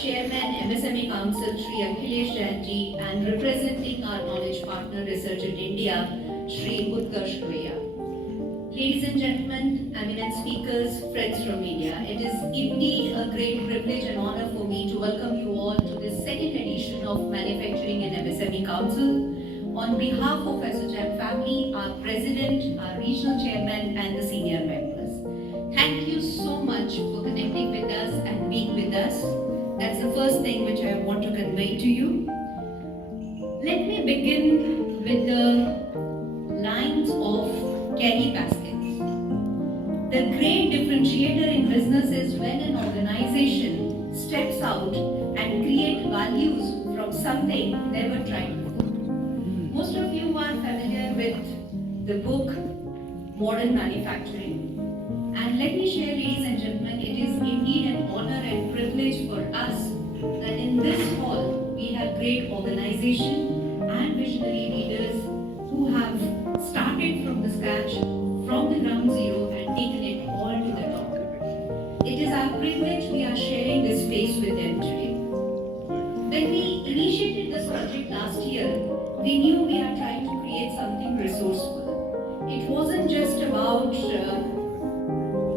Chairman MSME Council Shri Akhilesh Jainji and representing our knowledge partner Resurgent India Shri Utkarsh Goya. Ladies and gentlemen, eminent speakers, friends from media, it is indeed a great privilege and honor for me to welcome you all to this second edition of Manufacturing and MSME Council. On behalf of ASSOCHAM family, our president, our regional chairman and the senior members. Thank you so much for connecting with us and being with us. That's the first thing which I want to convey to you. Let me begin with the lines of carry baskets. The great differentiator in business is when an organization steps out and create values from something never tried before. Most of you are familiar with the book Modern Manufacturing. And let me share, ladies and gentlemen, it is indeed an honor and privilege for us that in this hall we have great organization and visionary leaders who have started from the scratch, from the ground zero and taken it all to the top. It is our privilege we are sharing this space with them today. When we initiated this project last year, we knew we are trying to create something resourceful. It wasn't just about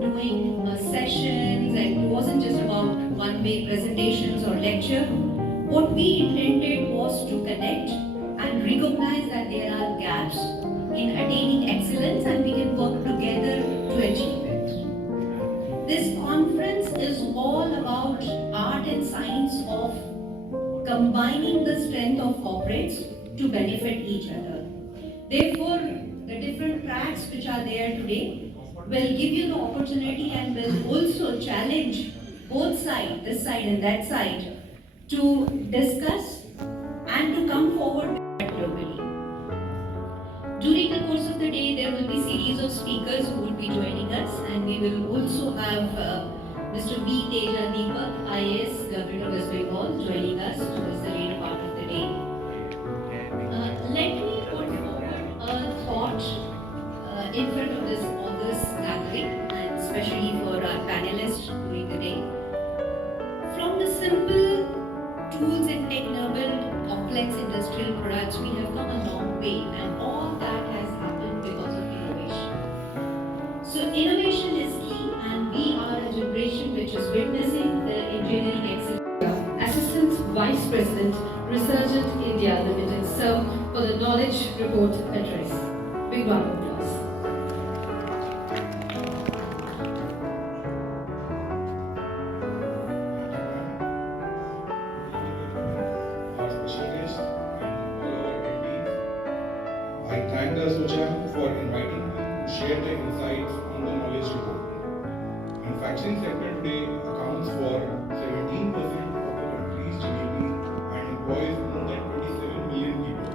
doing sessions, and it wasn't just about one-way presentations or lecture. What we intended was to connect and recognize that there are gaps in attaining excellence and we can work together to achieve it. This conference is all about art and science of combining the strength of corporates to benefit each other. Therefore, the different tracks which are there today will give you the opportunity and will also challenge both sides, this side and that side, to discuss and to come forward globally. During the course of the day, there will be series of speakers who will be joining us, and we will also have Mr. V. Teja Deepak, IAS, Government of West Bengal, joining us towards the later part of the day. Let me put forward a thought in front of this august gathering, and especially for our panelists during the day. From the simple tools and tech-enabled complex industrial products, we have come a long way, and all that has happened because of innovation. So innovation is key, and we are a generation which is witnessing the engineering excellence. Assistant Vice President, Resurgent India Limited, sir, for the Knowledge Report address. Big round of applause. I thank the ASSOCHAM for inviting me to share the insights on the knowledge report. Manufacturing sector today accounts for 17% of the country's GDP and employs more than 27 million people.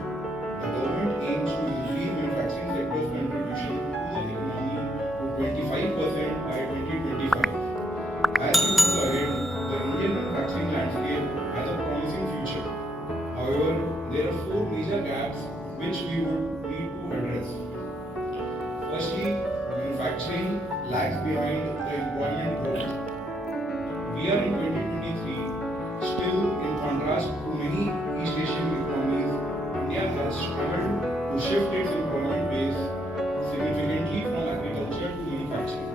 The government aims to increase manufacturing sector's contribution to the economy to 25% by 2025. As we move ahead, the Indian manufacturing landscape has a promising future. However, there are four major gaps which we would need to address. Firstly, manufacturing lags behind the employment growth. We are in 2023, still in contrast to many East Asian economies, India has struggled to shift its employment base significantly from agriculture to manufacturing.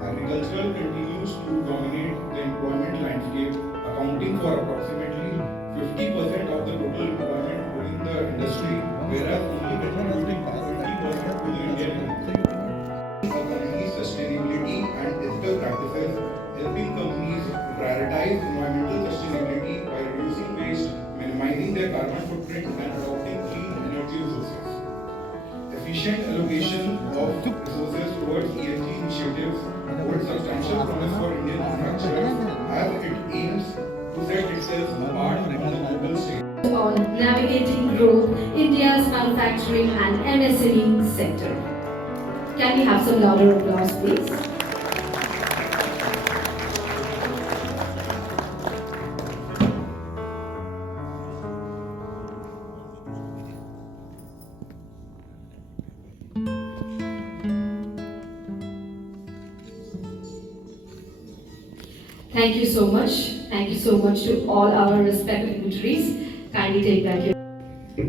Agriculture continues to dominate the employment landscape, accounting for approximately 50% of the total employment within the industry, whereas only contributing 20% to the Indian economy. A company's sustainability and ethical practices, helping companies prioritize environmental sustainability by reducing waste, minimizing their carbon footprint, and adopting clean energy resources. Efficient allocation of resources towards ESG initiatives holds substantial promise for Indian manufacturers as it aims to set itself apart on the global stage. On navigating growth, India's manufacturing and MSME sector. Can we have some louder applause, please? Thank you so much. Thank you so much to all our respected dignitaries. Kindly take that here. Good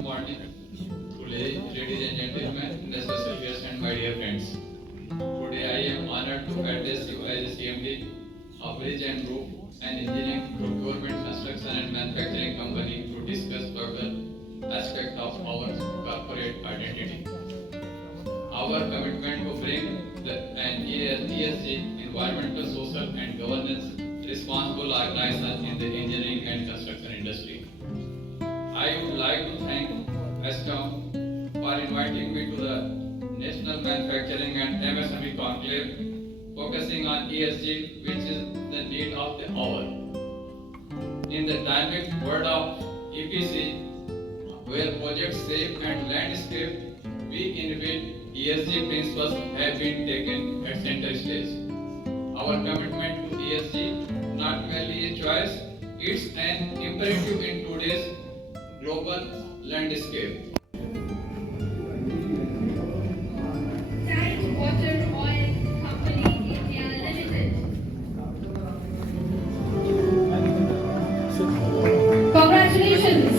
morning, ladies and gentlemen, and the special guests and my dear friends. Today I am honored to address you as a CMD of Bridge and Group, an engineering, procurement, construction and manufacturing company to discuss further aspects of our corporate identity. Our commitment to bring an ESG, environmental, social and governance responsible organization in the engineering and construction industry. I would like to thank Eskom for inviting me to the National Manufacturing and MSME Conclave focusing on ESG, which is the need of the hour. In the dynamic world of EPC, where projects shape and landscape, we innovate ESG principles have been taken at center stage. Our commitment to ESG not merely a choice, it's an imperative in today's global landscape. Tide Water Oil Company India Limited. Congratulations.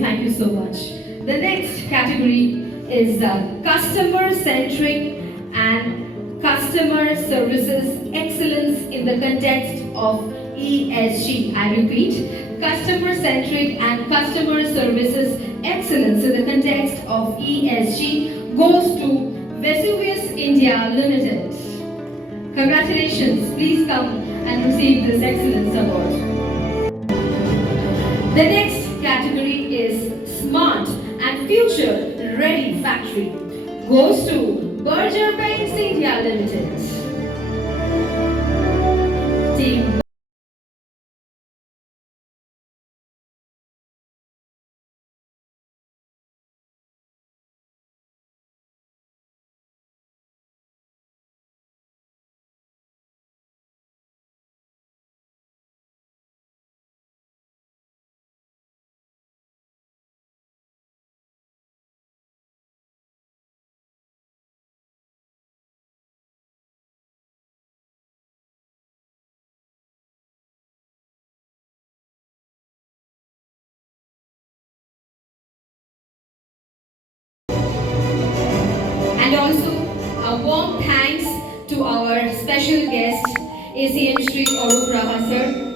Thank you so much. The next category is customer-centric and customer services excellence in the context of ESG. I repeat, customer-centric and customer services excellence in the context of ESG goes to Vesuvius India Limited. Congratulations, please come and receive this excellence award. The next category is Smart and Future Ready Factory. Goes to Berger Paints India Limited. Team. And also a warm thanks to our special guest, ACM Shri Arup Raha sir,